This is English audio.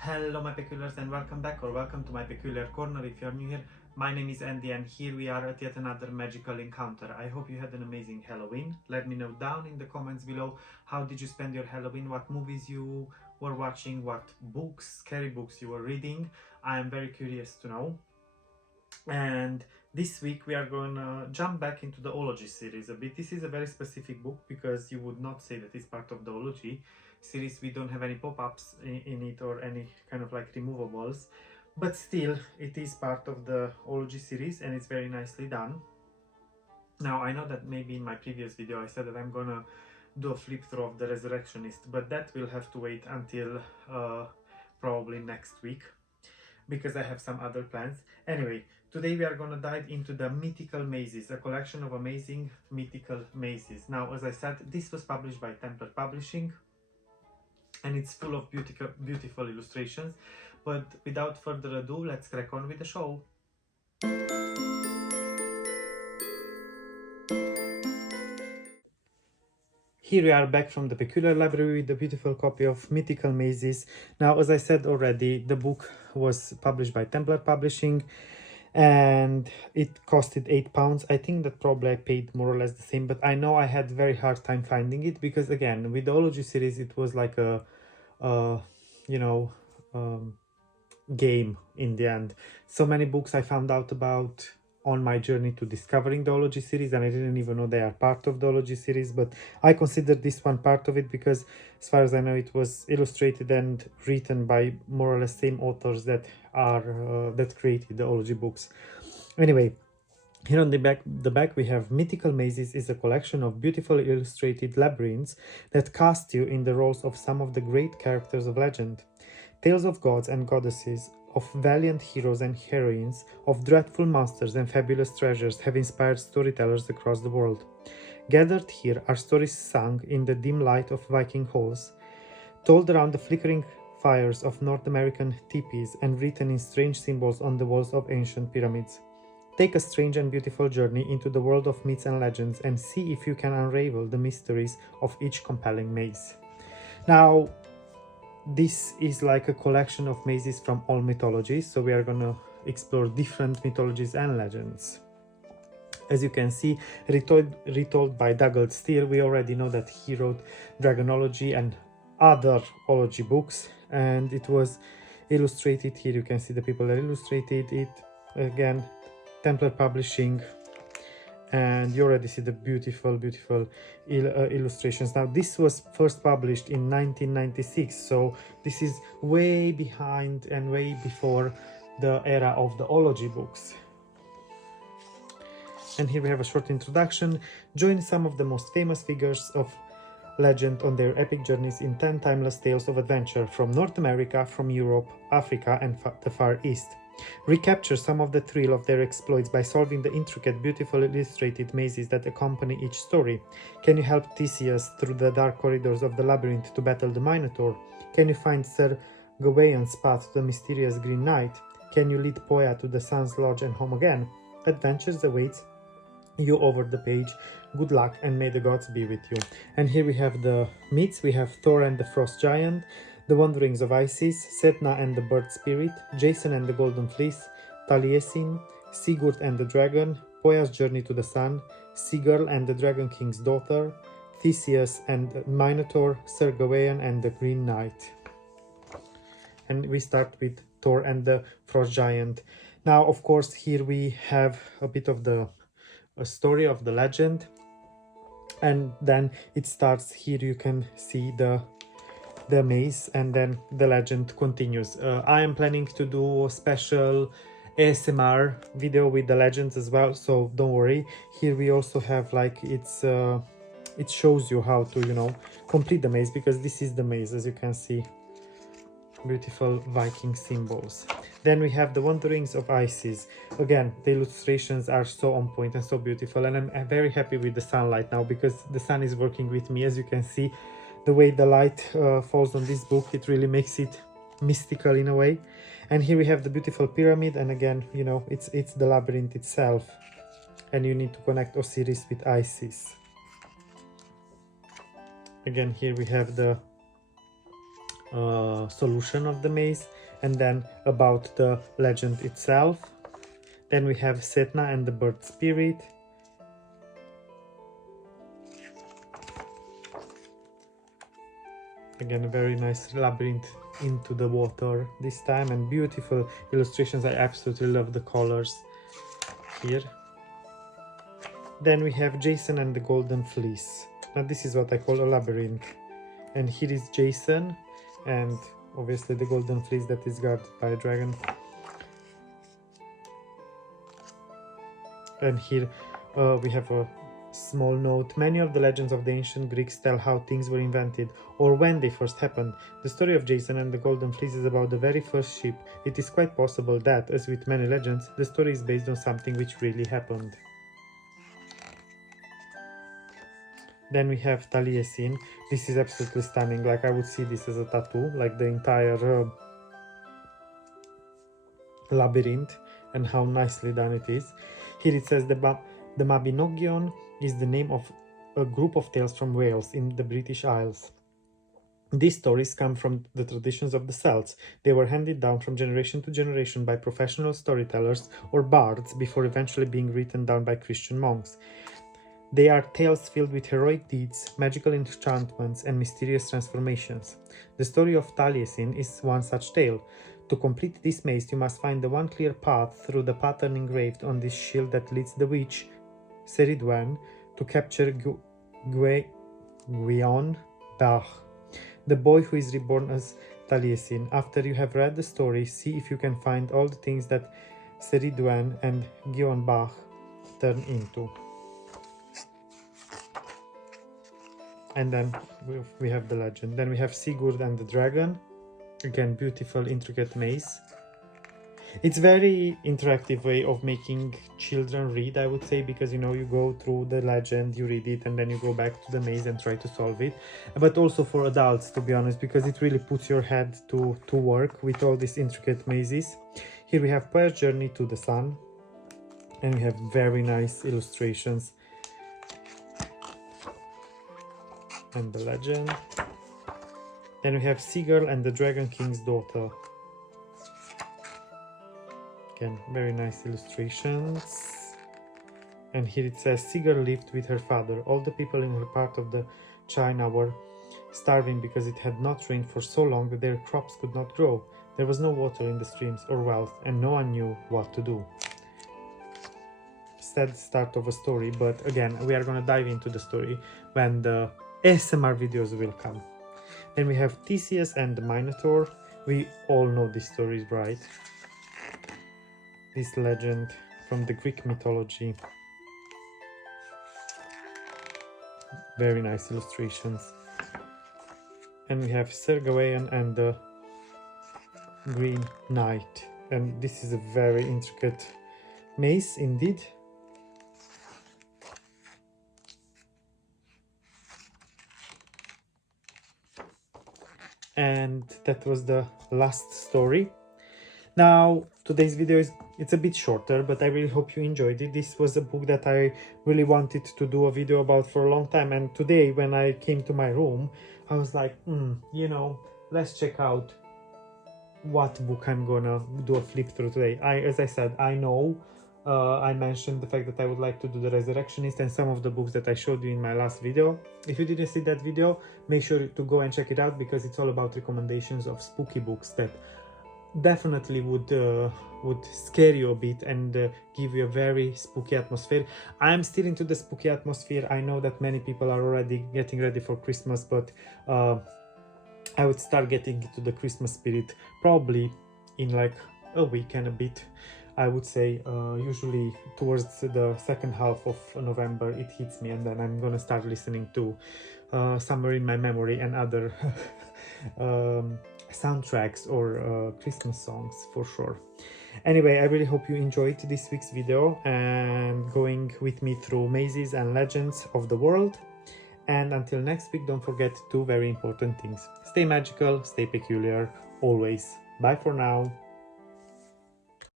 Hello my peculiars and welcome back or welcome to my peculiar corner. If you're new here, my name is Andy and here we are at yet another magical encounter. I hope you had an amazing Halloween. Let me know down in the comments below how did you spend your Halloween, what movies you were watching, what books, scary books you were reading. I am very curious to know. And this week we are going to jump back into the Ology series a bit. This is a very specific book because you would not say that it's part of the Ology series. We don't have any pop-ups in it or any kind of like removables, but still it is part of the Ology series and it's very nicely done. Now I know that maybe in my previous video I said that I'm gonna do a flip through of the Resurrectionist, but that will have to wait until probably next week because I have some other plans. Anyway, today we are going to dive into the Mythical Mazes, a collection of amazing mythical mazes. Now, as I said, this was published by Templar Publishing and it's full of beautiful illustrations. But without further ado, let's crack on with the show. Here we are back from the Peculiar Library with a beautiful copy of Mythical Mazes. Now, as I said already, the book was published by Templar Publishing and it costed £8. I think that probably I paid more or less the same, but I know I had very hard time finding it because again, with the Ology series, it was like a game in the end. So many books I found out about on my journey to discovering the Ology series and I didn't even know they are part of the Ology series, but I consider this one part of it because as far as I know it was illustrated and written by more or less same authors that are that created the Ology books. Anyway, here on the back we have Mythical Mazes is a collection of beautiful illustrated labyrinths that cast you in the roles of some of the great characters of legend. Tales of gods and goddesses, of valiant heroes and heroines, of dreadful monsters and fabulous treasures have inspired storytellers across the world. Gathered here are stories sung in the dim light of Viking halls, told around the flickering fires of North American teepees and written in strange symbols on the walls of ancient pyramids. Take a strange and beautiful journey into the world of myths and legends and see if you can unravel the mysteries of each compelling maze. Now, this is like a collection of mazes from all mythologies, so we are going to explore different mythologies and legends. As you can see, retold by Douglas Steele. We already know that he wrote Dragonology and other Ology books, and it was illustrated. Here you can see the people that illustrated it. Again, Templar Publishing, and you already see the beautiful illustrations. Now this was first published in 1996, so this is way behind and way before the era of the Ology books. And here we have a short introduction. Join some of the most famous figures of legend on their epic journeys in 10 timeless tales of adventure from North America, from Europe, Africa and the Far East. Recapture some of the thrill of their exploits by solving the intricate, beautiful illustrated mazes that accompany each story. Can you help Theseus through the dark corridors of the labyrinth to battle the Minotaur? Can you find Sir Gawain's path to the mysterious Green Knight? Can you lead Poya to the Sun's Lodge and home again? Adventures awaits you over the page. Good luck and may the gods be with you. And here we have the myths. We have Thor and the Frost Giant, the Wanderings of Isis, Setna and the Bird Spirit, Jason and the Golden Fleece, Taliesin, Sigurd and the Dragon, Poya's Journey to the Sun, Sigurd and the Dragon King's Daughter, Theseus and the Minotaur, Sir Gawain and the Green Knight. And we start with Thor and the Frost Giant. Now, of course, here we have a bit of a story of the legend, and then it starts. Here you can see the maze and then the legend continues. I am planning to do a special ASMR video with the legends as well, so don't worry. Here we also have like it shows you how to complete the maze, because this is the maze, as you can see, beautiful Viking symbols. Then we have the Wanderings of Isis. Again, the illustrations are so on point and so beautiful, and I'm very happy with the sunlight now because the sun is working with me. As you can see, the way the light falls on this book, it really makes it mystical in a way. And here we have the beautiful pyramid, and again, it's the labyrinth itself, and you need to connect Osiris with Isis. Again, here we have the solution of the maze, and then about the legend itself. Then we have Setna and the bird spirit. Again, a very nice labyrinth into the water this time, and beautiful illustrations. I absolutely love the colors here. Then we have Jason and the Golden Fleece. Now this is what I call a labyrinth. And here is Jason, and obviously the Golden Fleece that is guarded by a dragon. And here we have a small note. Many of the legends of the ancient Greeks tell how things were invented, or when they first happened. The story of Jason and the Golden Fleece is about the very first ship. It is quite possible that, as with many legends, the story is based on something which really happened. Then we have Taliesin. This is absolutely stunning. Like, I would see this as a tattoo, like the entire labyrinth, and how nicely done it is. Here it says the Mabinogion is the name of a group of tales from Wales in the British Isles. These stories come from the traditions of the Celts. They were handed down from generation to generation by professional storytellers or bards before eventually being written down by Christian monks. They are tales filled with heroic deeds, magical enchantments, and mysterious transformations. The story of Taliesin is one such tale. To complete this maze, you must find the one clear path through the pattern engraved on this shield that leads the witch, Ceridwen, to capture Gwion Bach, the boy who is reborn as Taliesin. After you have read the story, see if you can find all the things that Ceridwen and Gwion Bach turn into. And then we have the legend. Then we have Sigurd and the dragon. Again, beautiful, intricate maze. It's very interactive way of making children read, I would say, because, you know, you go through the legend, you read it, and then you go back to the maze and try to solve it. But also for adults, to be honest, because it really puts your head to work with all these intricate mazes. Here we have Poet's Journey to the Sun, and we have very nice illustrations. And the legend. Then we have Seagirl and the Dragon King's Daughter. Again, very nice illustrations. And here it says, Seagirl lived with her father. All the people in her part of the China were starving because it had not rained for so long that their crops could not grow. There was no water in the streams or wealth, and no one knew what to do. Sad start of a story, but again, we are going to dive into the story when the ASMR videos will come. Then we have Theseus and the Minotaur. We all know these stories, right? This legend from the Greek mythology. Very nice illustrations. And we have Sir Gawain and the Green Knight. And this is a very intricate maze indeed. And that was the last story. Now, today's video it's a bit shorter, but I really hope you enjoyed it. This was a book that I really wanted to do a video about for a long time, and today when I came to my room, I was like, you know, let's check out what book I'm gonna do a flip through today. As I said, I know I mentioned the fact that I would like to do The Resurrectionist and some of the books that I showed you in my last video. If you didn't see that video, make sure to go and check it out, because it's all about recommendations of spooky books that definitely would scare you a bit and give you a very spooky atmosphere. I'm still into the spooky atmosphere. I know that many people are already getting ready for Christmas, but I would start getting into the Christmas spirit probably in like a week and a bit. I would say usually towards the second half of November it hits me, and then I'm gonna start listening to Somewhere in My Memory and other soundtracks or Christmas songs for sure. Anyway, I really hope you enjoyed this week's video and going with me through mazes and legends of the world. And until next week, don't forget two very important things. Stay magical, stay peculiar, always. Bye for now.